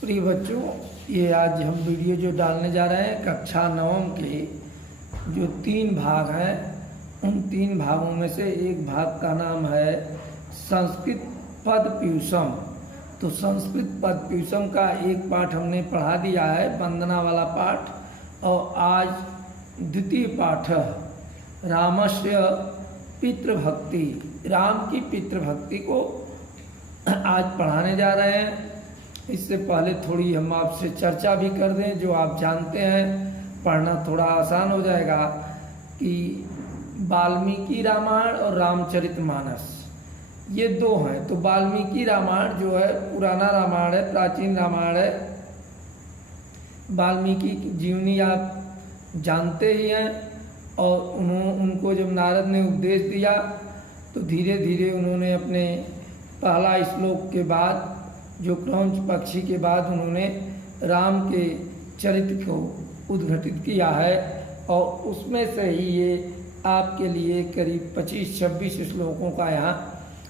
प्रिय बच्चों, ये आज हम वीडियो जो डालने जा रहे हैं कक्षा 9 के जो 3 भाग हैं, उन 3 भागों में से एक भाग का नाम है संस्कृत पद प्यूषम। तो संस्कृत पद प्यूषम का एक पाठ हमने पढ़ा दिया है, वंदना वाला पाठ, और आज द्वितीय पाठ रामस्य पितृभक्ति, राम की पितृभक्ति को आज पढ़ाने जा रहे हैं। इससे पहले थोड़ी हम आपसे चर्चा भी कर दें, जो आप जानते हैं, पढ़ना थोड़ा आसान हो जाएगा, कि वाल्मीकि रामायण और रामचरितमानस ये दो हैं। तो वाल्मीकि रामायण जो है पुराना रामायण है, प्राचीन रामायण है। वाल्मीकि की जीवनी आप जानते ही हैं, और उनको जब नारद ने उपदेश दिया तो धीरे धीरे उन्होंने अपने पहला श्लोक के बाद, जो क्रौंच पक्षी के बाद, उन्होंने राम के चरित्र को उद्घटित किया है, और उसमें से ही ये आपके लिए करीब 25-26 श्लोकों का यहाँ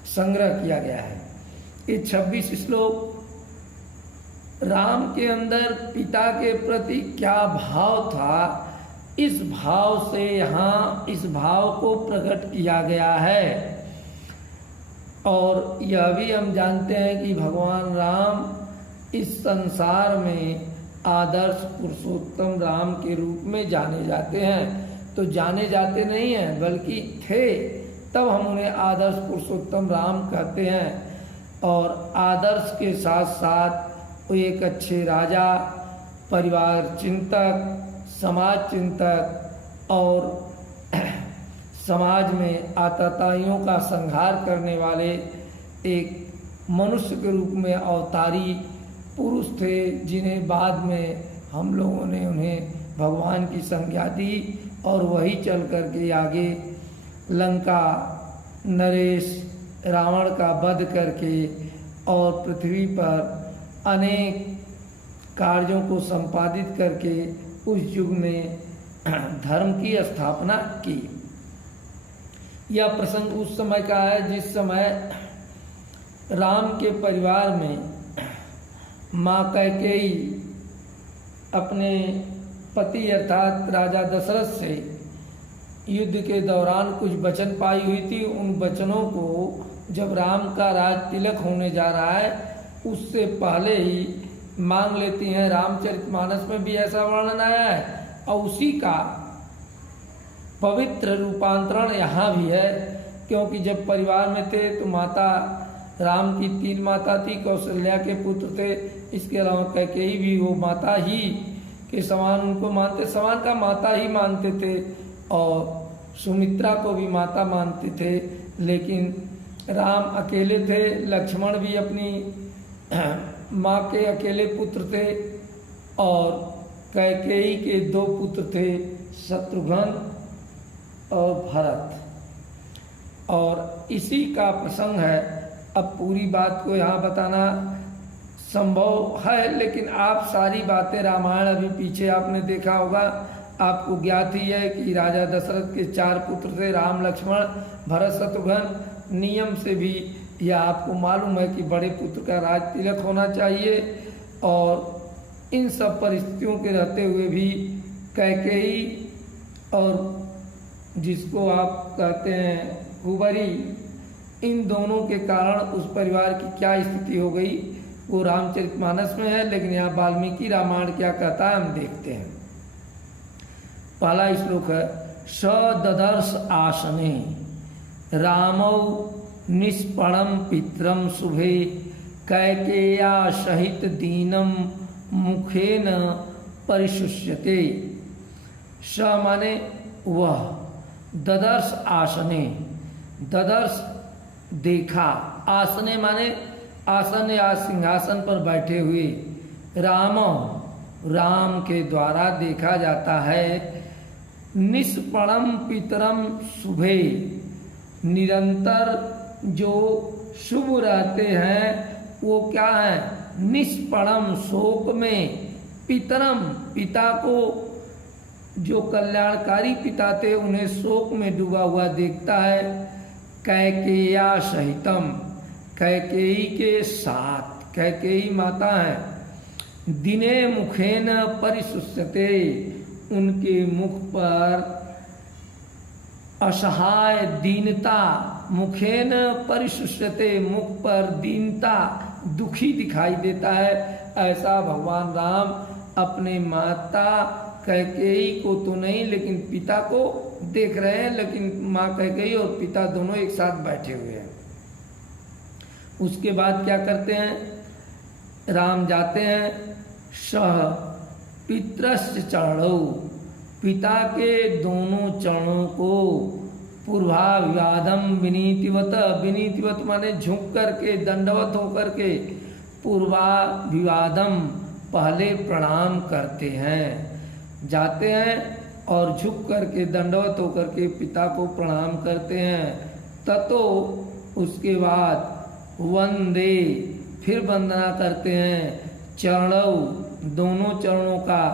संग्रह किया गया है। ये 26 श्लोक राम के अंदर पिता के प्रति क्या भाव था, इस भाव से यहाँ इस भाव को प्रकट किया गया है। और यह भी हम जानते हैं कि भगवान राम इस संसार में आदर्श पुरुषोत्तम राम के रूप में जाने जाते हैं। तो जाने जाते नहीं हैं, बल्कि थे, तब हम उन्हें आदर्श पुरुषोत्तम राम कहते हैं। और आदर्श के साथ साथ वो एक अच्छे राजा, परिवार चिंतक, समाज चिंतक और समाज में आतताइयों का संहार करने वाले एक मनुष्य के रूप में अवतारी पुरुष थे, जिन्हें बाद में हम लोगों ने उन्हें भगवान की संज्ञा दी, और वही चल कर के आगे लंका, नरेश, रावण का वध करके और पृथ्वी पर अनेक कार्यों को संपादित करके उस युग में धर्म की स्थापना की। यह प्रसंग उस समय का है जिस समय राम के परिवार में माँ कैकेयी अपने पति अर्थात राजा दशरथ से युद्ध के दौरान कुछ वचन पाई हुई थी। उन वचनों को जब राम का राज तिलक होने जा रहा है, उससे पहले ही मांग लेती हैं। रामचरितमानस में भी ऐसा वर्णन आया है, और उसी का पवित्र रूपांतरण यहाँ भी है। क्योंकि जब परिवार में थे तो माता राम की 3 माता थी, कौशल्या के पुत्र थे, इसके अलावा कैकेयी भी वो माता ही के समान उनको मानते, समान का माता ही मानते थे, और सुमित्रा को भी माता मानते थे। लेकिन राम अकेले थे, लक्ष्मण भी अपनी माँ के अकेले पुत्र थे, और कैकेयी के 2 पुत्र थे, शत्रुघ्न और भरत। और इसी का प्रसंग है। अब पूरी बात को यहाँ बताना संभव है, लेकिन आप सारी बातें रामायण अभी पीछे आपने देखा होगा, आपको ज्ञात ही है कि राजा दशरथ के 4 पुत्र थे, राम, लक्ष्मण, भरत, शत्रुघ्न। नियम से भी यह आपको मालूम है कि बड़े पुत्र का राज तिलक होना चाहिए। और इन सब परिस्थितियों के रहते हुए भी कैकेयी और जिसको आप कहते हैं कुंवरी, इन दोनों के कारण उस परिवार की क्या स्थिति हो गई वो रामचरितमानस में है। लेकिन यहाँ वाल्मीकि रामायण क्या कहता है हम देखते हैं। पहला श्लोक है, स ददर्श आसने रामौ निष्पणम पित्रम शुभे कैकेया सहित दीनम मुखेन परिशुष्यते। स माने वह, ददर्श आसने, ददर्श देखा, आसने माने आसन या सिंहासन पर बैठे हुए, राम, राम के द्वारा देखा जाता है। निष्पणम पितरम शुभे, निरंतर जो शुभ रहते हैं वो क्या है, निष्पणम शोक में, पितरम पिता को, जो कल्याणकारी पिता थे उन्हें शोक में डूबा हुआ देखता है। कैकेया सहितम, कैकेयी के साथ, कैकेयी माता है, दिने मुखेन परिशुष्यते, उनके मुख पर असहाय दीनता, मुखेन परिशुष्यते, मुख पर दीनता, दुखी दिखाई देता है। ऐसा भगवान राम अपने माता कैकेयी को तो नहीं लेकिन पिता को देख रहे हैं, लेकिन माँ कैकेयी और पिता दोनों एक साथ बैठे हुए हैं। उसके बाद क्या करते हैं, राम जाते हैं सह पितृस्य चरणों, पिता के दोनों चरणों को पूर्वाभिवादम विनीतिवत, विनीतिवत माने झुक करके दंडवत होकर के, पूर्वाभिवादम पहले प्रणाम करते हैं। जाते हैं और झुक करके दंडवत होकर के पिता को प्रणाम करते हैं। ततो उसके बाद वंदे, फिर वंदना करते हैं चरणों, दोनों चरणों का,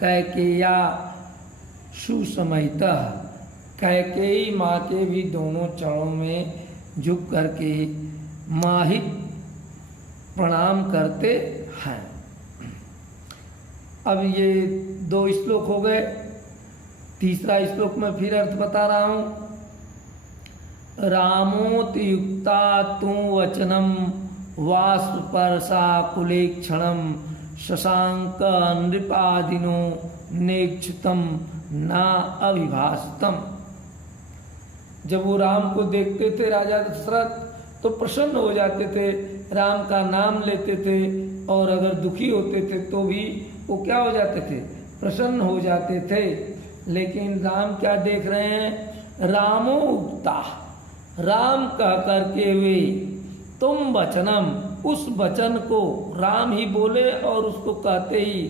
कैकेया सुसमयतः, कैकेयी माँ के भी दोनों चरणों में झुक करके माहित प्रणाम करते हैं। अब ये 2 श्लोक हो गए। तीसरा श्लोक में फिर अर्थ बता रहा हूँ। रामोतयुक्ता तु वचनम वाष्पर्शा कुलेक्षणम शशांक नृपादिनो नेक्षुतम ना अभिभाषितम। जब वो राम को देखते थे राजा दशरथ तो प्रसन्न हो जाते थे, राम का नाम लेते थे, और अगर दुखी होते थे तो भी वो क्या हो जाते थे, प्रसन्न हो जाते थे। लेकिन राम क्या देख रहे हैं, रामो उक्ता, राम कह करके वे तुम वचनम, उस वचन को राम ही बोले और उसको कहते ही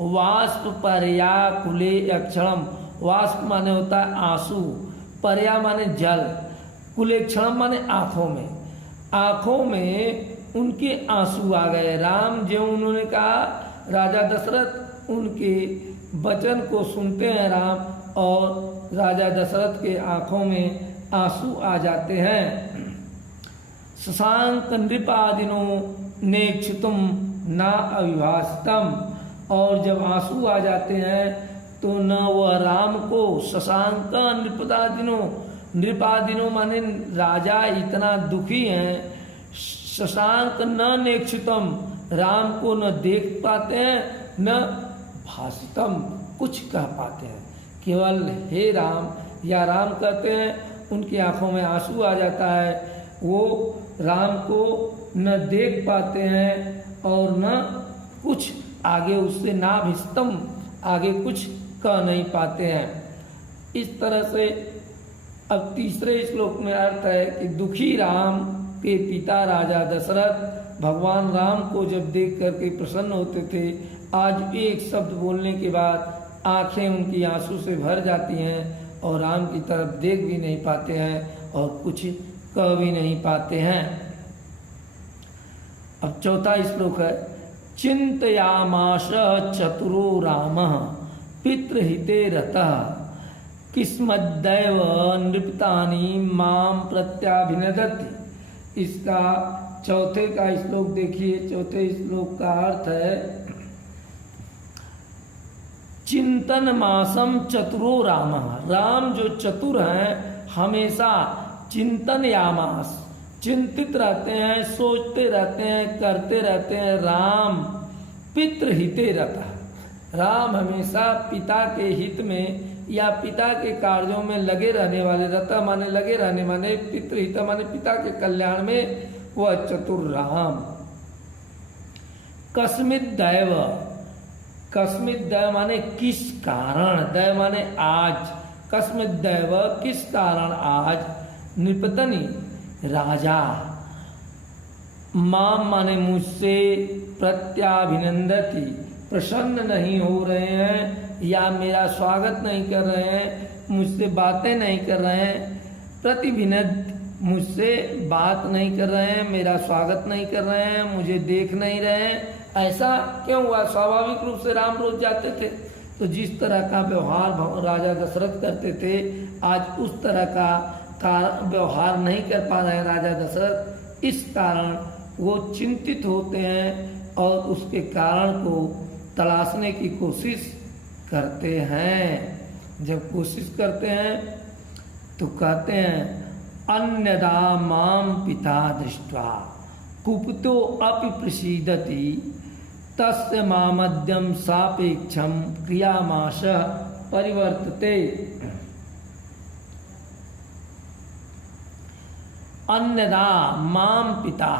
वाष्प पर्या कुले अक्षरम, वाष्प माने होता है आंसू, पर्या माने जल, कुलेक्षणम माने आँखों में, आँखों में उनके आंसू आ गए। राम जो उन्होंने कहा, राजा दशरथ उनके वचन को सुनते हैं राम, और राजा दशरथ के आँखों में आंसू आ जाते हैं। शशांक नृपादिनो नेक्षितुम ना अविभाषितम, और जब आंसू आ जाते हैं तो न वह राम को, शशांक नृपदादिनो, नृपादिनो माने राजा इतना दुखी हैं, शशांक न नेक्षितम, राम को न देख पाते हैं, न भाषितम, कुछ कह पाते हैं, केवल हे राम या राम कहते हैं, उनकी आंखों में आंसू आ जाता है, वो राम को न देख पाते हैं और न कुछ आगे उससे ना भिस्तम, आगे कुछ कह नहीं पाते हैं। इस तरह से अब तीसरे श्लोक में अर्थ है कि दुखी राम के पिता राजा दशरथ भगवान राम को जब देख करके प्रसन्न होते थे, आज एक शब्द बोलने के बाद आंखें उनकी आंसू से भर जाती हैं और राम की तरफ देख भी नहीं पाते हैं और कुछ कह भी नहीं पाते हैं। अब चौथा श्लोक है, चिंतयामास चतुरो रामः पितृहिते रतः किस्मद्दैव नृपतानि माम प्रत्याभिनदति। इसका चौथे का श्लोक देखिए। चौथे श्लोक का अर्थ है, चिंतन मासम चतुरो रामः, राम जो चतुर हैं हमेशा चिंतन यामास, चिंतित रहते हैं, सोचते रहते हैं, करते रहते हैं। राम पितृहिते रहता है, राम हमेशा पिता के हित में या पिता के कार्यों में लगे रहने वाले, रहता माने लगे रहने माने, पितृहित माने पिता के कल्याण में वह चतुर राम। कस्मित दैव, कस्मित दैव माने किस कारण, दैव माने आज, कस्मित दैव किस कारण आज, नृपतनि राजा, माम माने मुझसे, प्रत्याभिनंदति प्रसन्न नहीं हो रहे हैं या मेरा स्वागत नहीं कर रहे हैं, मुझसे बातें नहीं कर रहे हैं, प्रतिभिनद मुझसे बात नहीं कर रहे हैं, मेरा स्वागत नहीं कर रहे हैं, मुझे देख नहीं रहे हैं। ऐसा क्यों हुआ? स्वाभाविक रूप से राम रोज जाते थे, तो जिस तरह का व्यवहार राजा दशरथ करते थे, आज उस तरह का व्यवहार नहीं कर पा रहे हैं राजा दशरथ। इस कारण वो चिंतित होते हैं और उसके कारण को तलाशने की कोशिश करते हैं। जब कोशिश करते हैं तो कहते हैं अन्यदा माम पिता दृष्ट्वा कुपितो अपि प्रसीदति तस्य मामद्यम सापेक्षम क्रियामाश परिवर्तते। अन्यदा माम पिता,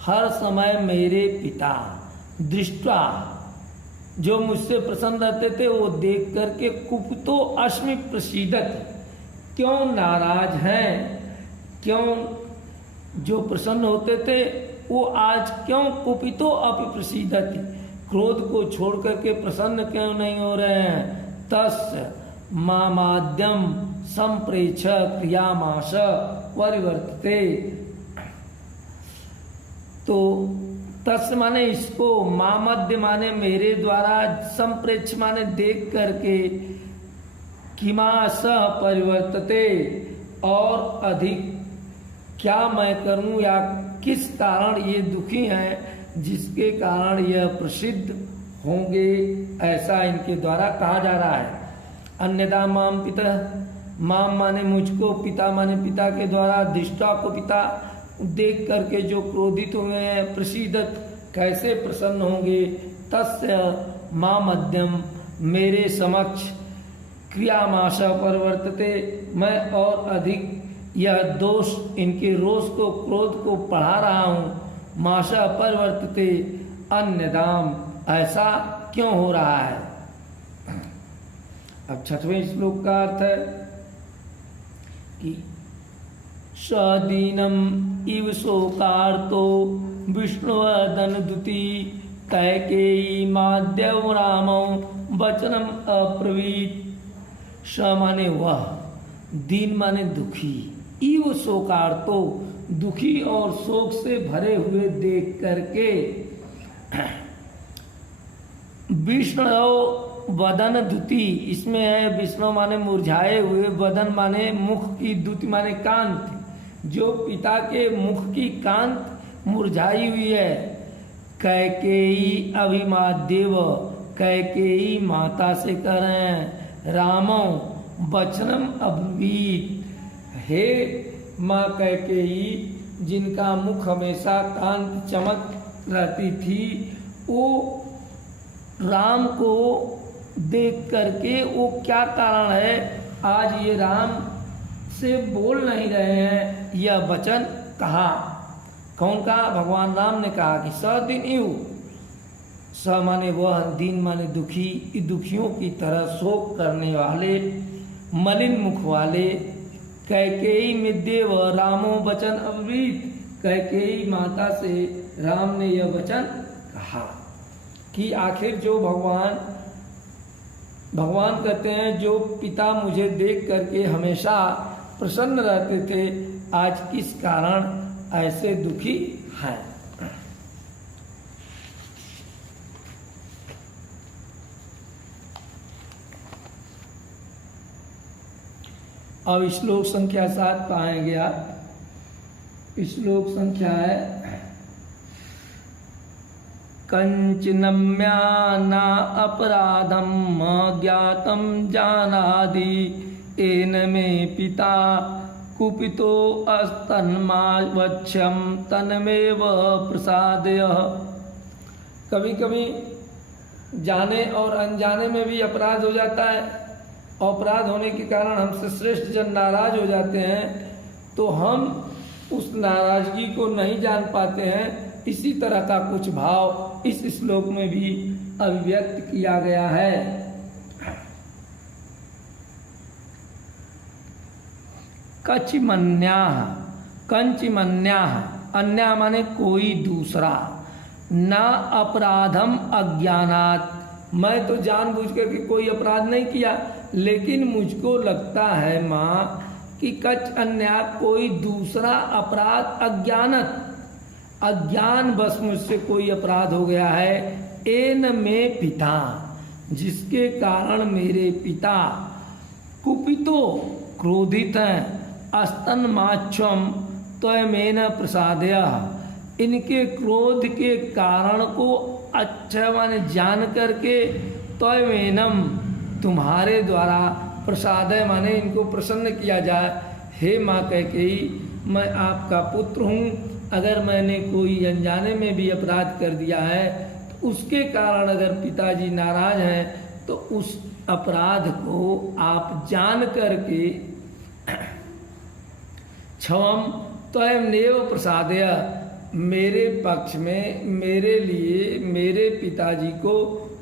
हर समय मेरे पिता, दृष्टा, जो मुझसे प्रसन्न रहते थे वो देख करके कुपितो अस्मि प्रसीदति, क्यों नाराज हैं, क्यों जो प्रसन्न होते थे वो आज क्यों कुपितो अपि प्रसीदति, क्रोध को छोड़ करके प्रसन्न क्यों नहीं हो रहे हैं। तस्य मामाद्यम संप्रेक्ष क्रियामाश परिवर्तते। तो तस् माने इसको, मामद्य माने मेरे द्वारा, संप्रेक्ष माने देख करके, किमास परिवर्तते, और अधिक क्या मैं करूं या किस कारण ये दुखी हैं जिसके कारण यह प्रसिद्ध होंगे, ऐसा इनके द्वारा कहा जा रहा है। अन्यदा माम पिता, माम माने मुझको, पिता माने पिता के द्वारा, दृष्टा को पिता देख करके जो क्रोधित हुए हैं, प्रसीदत कैसे प्रसन्न होंगे, तस्य मामद्यम मेरे समक्ष, क्रियामाशा परिवर्तते, मैं और अधिक यह दोष, इनके रोष को, क्रोध को बढ़ा रहा हूँ। माशा परिवर्तते अन्यदाम, ऐसा क्यों हो रहा है। अब 6वें श्लोक का अर्थ है कि सदीनम इव शोकार्तो विष्णुवर्धन दुति कैकेयी माद्यव रामो वचनम अब्रवीत। स माने वह, दीन माने दुखी, इव शोकार्तो दुखी और शोक से भरे हुए देख करके, विष्णु वदन दुति, इसमें है विष्णु माने मुरझाए हुए, वदन माने मुख की, दुति माने कांत, जो पिता के मुख की कांत मुरझाई हुई है। कैकेयी अभिमादेव, कैकेयी माता से कह रहे हैं, रामो वचनम अब्रवीत, हे माँ कैकेयी जिनका मुख हमेशा कांत चमक रहती थी, वो राम को देख करके वो क्या कारण है आज ये राम से बोल नहीं रहे हैं, यह वचन कहा। कौन कहा? भगवान राम ने कहा कि सदीन इव, स माने वह, दीन माने दुखी, दुखियों की तरह शोक करने वाले, मलिन मुख वाले, कैकेयी मिदेव रामो वचन अब्रवीत, कैकेयी माता से राम ने यह वचन कहा कि आखिर जो भगवान कहते हैं जो पिता मुझे देख करके हमेशा प्रसन्न रहते थे, आज किस कारण ऐसे दुखी हैं। अब श्लोक संख्या 7 पाएंगे आप। श्लोक संख्या है कंचनम्या न अपराधम ज्ञातम जानादि एन मे पिता कुपितो अस्तन्मावच्छम तन्मेव प्रसादय। कभी कभी जाने और अनजाने में भी अपराध हो जाता है। अपराध होने के कारण हमसे श्रेष्ठ जन नाराज हो जाते हैं, तो हम उस नाराजगी को नहीं जान पाते हैं। इसी तरह का कुछ भाव इस श्लोक में भी अभिव्यक्त किया गया है। कचिमन्याः, कंचिमन्याः, अन्या माने कोई दूसरा, न अपराधम अज्ञानात्, मैं तो जानबूझ करके कोई अपराध नहीं किया, लेकिन मुझको लगता है माँ कि कच अन्या, कोई दूसरा अपराध अज्ञानत, अज्ञान बस मुझसे कोई अपराध हो गया है। एन में पिता, जिसके कारण मेरे पिता कुपितो क्रोधित हैं, अस्तन माच्छम त्वमेन प्रसादय, इनके क्रोध के कारण को अच्छा माने जान करके त्वमेनम तुम्हारे द्वारा प्रसादय माने इनको प्रसन्न किया जाए। हे माँ कैकेयी, मैं आपका पुत्र हूँ, अगर मैंने कोई अनजाने में भी अपराध कर दिया है तो उसके कारण अगर पिताजी नाराज हैं तो उस अपराध को आप जान करके क्षमम त्वमेव प्रसादय, मेरे पक्ष में मेरे लिए मेरे पिताजी को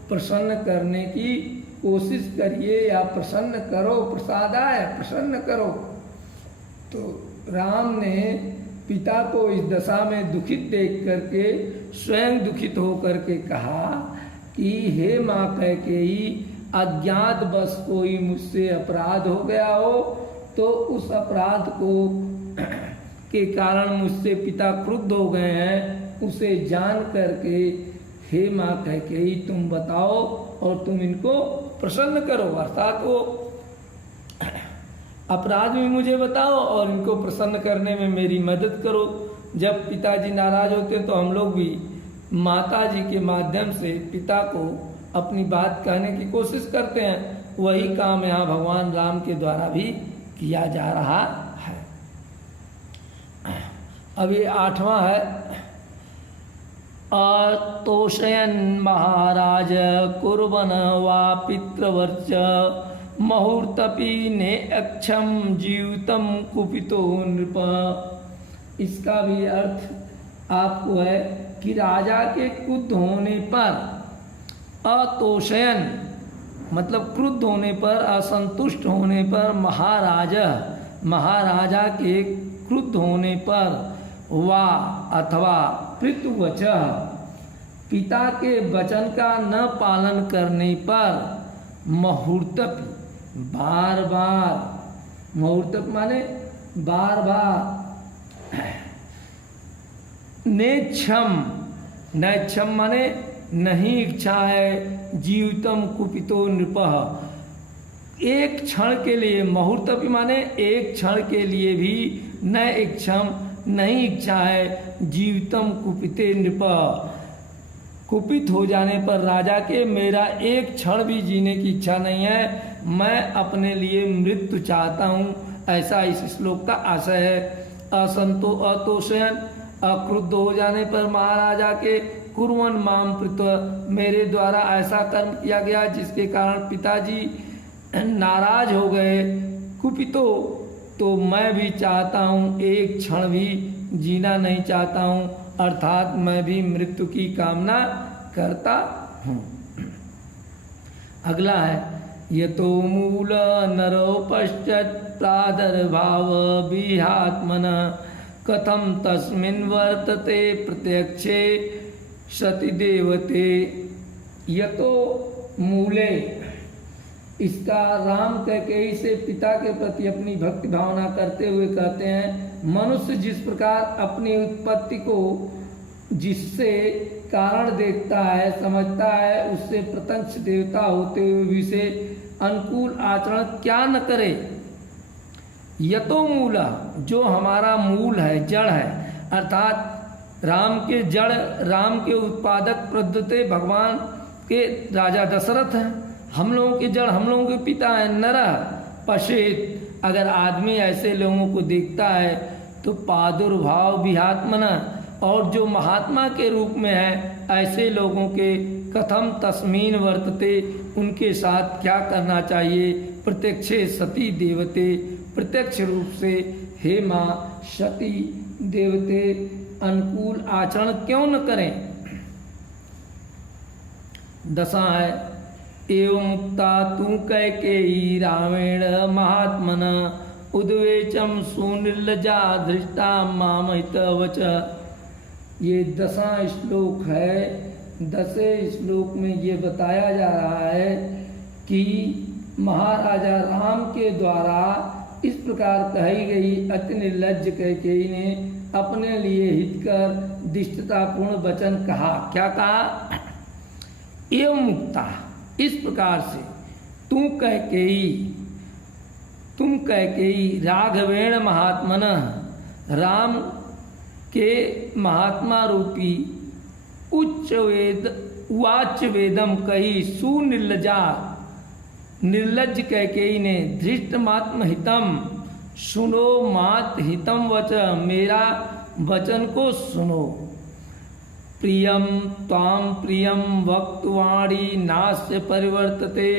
प्रसन्न करने की कोशिश करिए या प्रसन्न करो, प्रसादाय प्रसन्न करो। तो राम ने पिता को इस दशा में दुखित देख करके स्वयं दुखित होकर के कहा कि हे माँ कैकेयी, अज्ञात बस कोई मुझसे अपराध हो गया हो तो उस अपराध को के कारण मुझसे पिता क्रुद्ध हो गए हैं, उसे जान करके हे माँ कैकेयी तुम बताओ और तुम इनको प्रसन्न करो, अर्थात वो अपराध भी मुझे बताओ और इनको प्रसन्न करने में मेरी मदद करो। जब पिताजी नाराज होते तो हम लोग भी माता जी के माध्यम से पिता को अपनी बात कहने की कोशिश करते हैं, वही काम यहाँ भगवान राम के द्वारा भी किया जा रहा है। अब ये 8वां है, अतोषयन महाराज कुर्बन वा पितृवर्च मुहूर्तपि ने अक्षम जीवितम कुपितो नृप। इसका भी अर्थ आपको है कि राजा के क्रुद्ध होने पर, अतोषयन मतलब क्रुद्ध होने पर, असंतुष्ट होने पर, महाराजा के क्रुद्ध होने पर, वा अथवा पितृवच पिता के वचन का न पालन करने पर, मुहूर्तपि बार बार, मुहूर्तप माने बार बार, नेच्छम, नैच्छम माने नहीं इच्छा है, जीवितम कुपितो नृपः, एक क्षण के लिए, मुहूर्तपि माने एक क्षण के लिए भी न इच्छम नहीं इच्छा है, जीवितम कुपिते नृपः, कुपित हो जाने पर राजा के मेरा एक क्षण भी जीने की इच्छा नहीं है, मैं अपने लिए मृत्यु चाहता हूँ, ऐसा इस श्लोक का आशय है। अतोषयन अक्रुद्ध हो जाने पर महाराजा के कुर्वन् माम पृत्व, मेरे द्वारा ऐसा कर्म किया गया जिसके कारण पिताजी नाराज हो गए, कुपितो, तो मैं भी चाहता हूँ एक क्षण भी जीना नहीं चाहता हूँ, अर्थात मैं भी मृत्यु की कामना करता हूँ। अगला है, यतो मूल नरो पश्चात् प्रादुर्भाव विहात्मन कथम तस्मिन् वर्तते प्रत्यक्षे सति देवते। यतो मूले, इसका राम कैकेयी से पिता के प्रति अपनी भक्ति भावना करते हुए कहते हैं, मनुष्य जिस प्रकार अपनी उत्पत्ति को जिससे कारण देखता है समझता है, उससे प्रत्यक्ष देवता होते हुए भी से अनुकूल आचरण क्या न करे। यतो मूला, जो हमारा मूल है, जड़ है, अर्थात राम के जड़, राम के उत्पादक प्रद्युते भगवान के राजा दशरथ हैं, हम लोगों के जड़, हम लोगों के पिता हैं। नरः पश्येत्, अगर आदमी ऐसे लोगों को देखता है तो प्रादुर्भाव विहात्मना, और जो महात्मा के रूप में है ऐसे लोगों के कथम तस्मीन वर्तते, उनके साथ क्या करना चाहिए। प्रत्यक्षे सती देवते, प्रत्यक्ष रूप से हे माँ सती देवते अनुकूल आचरण क्यों न करें। दशा है, एवं मुक्ता तू कैकेयी रामेण महात्मन उद्वेचम सुनिर्लजा धृष्टा मामहित वच। ये 10वां श्लोक है। 10वें श्लोक में ये बताया जा रहा है कि महाराजा राम के द्वारा इस प्रकार कही गई अति निर्लज्ज कैकेयी ने अपने लिए हितकर दिष्टतापूर्ण वचन कहा। क्या कहा? एवं मुक्ता, इस प्रकार से तुम कैकेयी राघवेण महात्मन, राम के महात्मा रूपी उच्च वेद वाच्य वेदम कही सुनिर्लजा निर्लज कैकेयी ने धृष्टमात्म हितम सुनो मात हितम वच मेरा वचन को सुनो। प्रियम त्वाम प्रियम वक्तवाणी नास्य परिवर्तते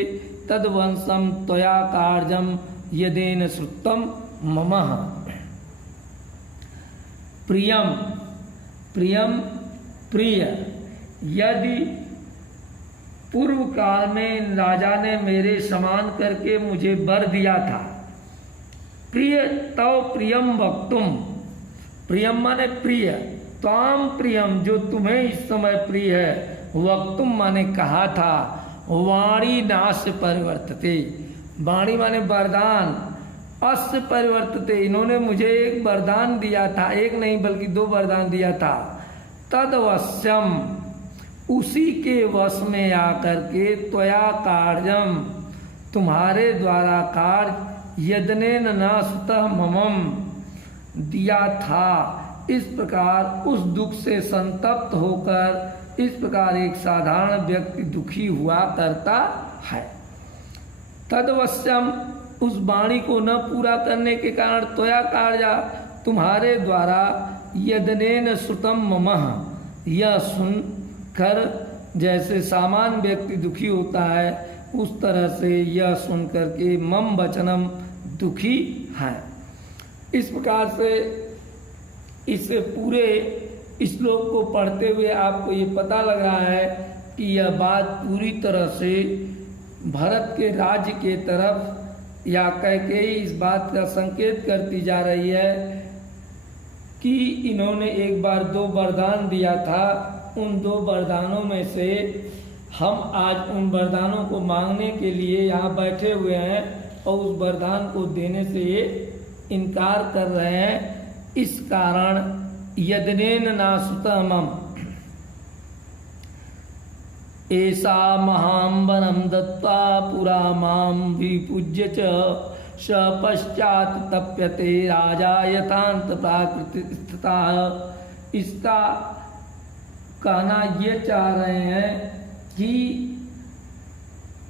तद्वंशम त्वया कार्यम यदेन श्रुतम मम। प्रियम प्रियम प्रिय, यदि पूर्व काल में राजा ने मेरे समान करके मुझे वर दिया था, प्रिय तव प्रियम वक्तुम, प्रियम माने प्रिय, त्वाम प्रियम जो तुम्हें इस समय प्रिय है, वक्तुम माने कहा था, वाणी नाश परिवर्तते, वाणी माने वरदान, अस्य परिवर्तते इन्होंने मुझे एक वरदान दिया था, एक नहीं बल्कि 2 वरदान दिया था। तदवश्यम उसी के वश में आकर के त्वया कार्यम तुम्हारे द्वारा कार्य यदनेन न सुतः ममम दिया था। इस प्रकार उस दुख से संतप्त होकर इस प्रकार एक साधारण व्यक्ति दुखी हुआ करता है। तदवश्यम उस वाणी को न पूरा करने के कारण त्वया कार्य तुम्हारे द्वारा यदनेन श्रुतम ममः यह सुन कर जैसे सामान्य व्यक्ति दुखी होता है उस तरह से यह सुन करके मम वचनम दुखी है। इस प्रकार से इस पूरे श्लोक को पढ़ते हुए आपको ये पता लग रहा है कि यह बात पूरी तरह से भरत के राज्य के तरफ या कैकेयी इस बात का संकेत करती जा रही है कि इन्होंने एक बार 2 वरदान दिया था, उन 2 वरदानों में से हम आज उन वरदानों को मांगने के लिए यहाँ बैठे हुए हैं और उस वरदान को देने से ये इनकार कर रहे हैं। इस कारण यदनेन नासुतः मम ऐसा महाम्बरम दत्वा पुरा माम विपूज्य च स पश्चात तप्यते राजा यथांत प्राकृति स्थिता। इसका कहना ये चाह रहे हैं कि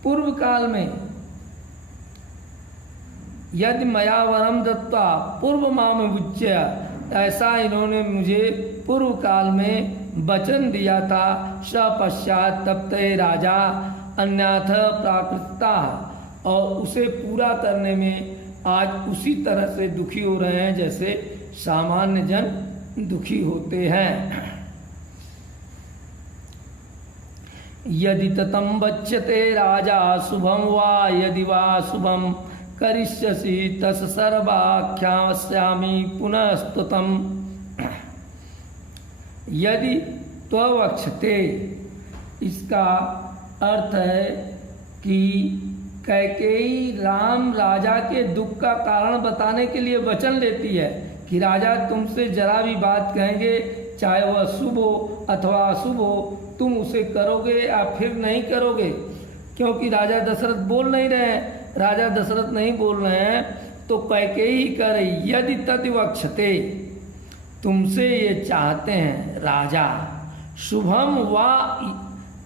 पूर्व काल में यदि मया वरम दत्वा पूर्व माम विपूज्य, ऐसा इन्होंने मुझे पूर्व काल में वचन दिया था। स पश्चात तप्ते राजा अन्यथ प्राकृतिता, और उसे पूरा करने में आज उसी तरह से दुखी हो रहे हैं जैसे सामान्य जन दुखी होते हैं। यदि ततम बच्यते राजा शुभम वा यदि वा शुभम करिष्यसि तस् सर्वाख्यास्यामि पुनः स्तुतम। यदि त्ववक्षते, इसका अर्थ है कि कैकेयी राम राजा के दुख का कारण बताने के लिए वचन लेती है कि राजा तुमसे जरा भी बात कहेंगे, चाहे वह शुभ हो अथवा अशुभ हो, तुम उसे करोगे या फिर नहीं करोगे। क्योंकि राजा दशरथ बोल नहीं रहे हैं, राजा दशरथ नहीं बोल रहे हैं तो कैकेयी कर यदि तद्वक्षते, तुमसे ये चाहते हैं राजा, शुभम वा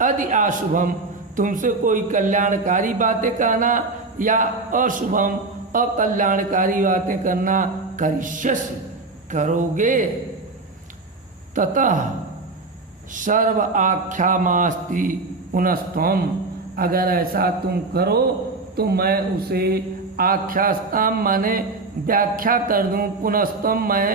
यदि अशुभम, तुमसे कोई कल्याणकारी बातें कहना या अशुभम अकल्याणकारी बातें करना, करिष्यसि करोगे, ततः सर्व आख्यामास्ति पुनस्तम, अगर ऐसा तुम करो तो मैं उसे आख्यास्ताम माने व्याख्या कर दूं, पुनस्तम मैं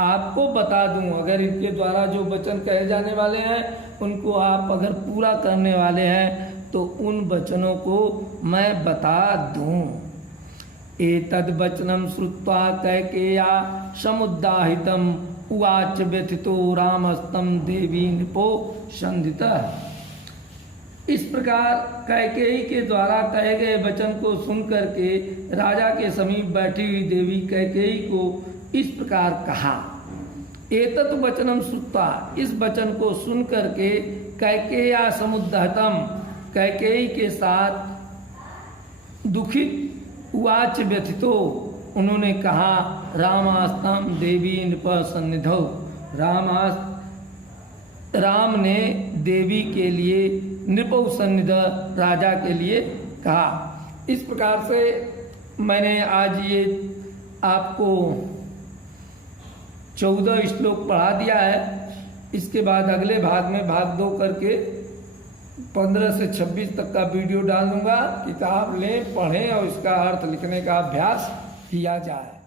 आपको बता दूं। अगर इनके द्वारा जो वचन कहे जाने वाले हैं उनको आप अगर पूरा करने वाले हैं तो उन वचनों को मैं बता दूं। एतद् वचनम श्रुत्वा कैकेय्या समुद्दाहितम उवाच व्यथितो रामस्तं देवी नृपो संधितः। इस प्रकार कैकेयी के द्वारा कहे गए वचन को सुन करके राजा के समीप बैठी हुई देवी कैकेयी को इस प्रकार कहा। एतत् वचनम श्रुत्वा, इस वचन को सुन करके कैकेय्या समुद्दाहितम, कैकेयी के साथ दुखित उवाच व्यथितो, उन्होंने कहा रामास्तं देवी नृप सन्निधौ, राम ने देवी के लिए नृपौ सन्निध राजा के लिए कहा। इस प्रकार से मैंने आज ये आपको 14 श्लोक पढ़ा दिया है। इसके बाद अगले भाग में भाग 2 करके 15 से 26 तक का वीडियो डाल दूंगा। किताब लें, पढ़ें और इसका अर्थ लिखने का अभ्यास किया जाए।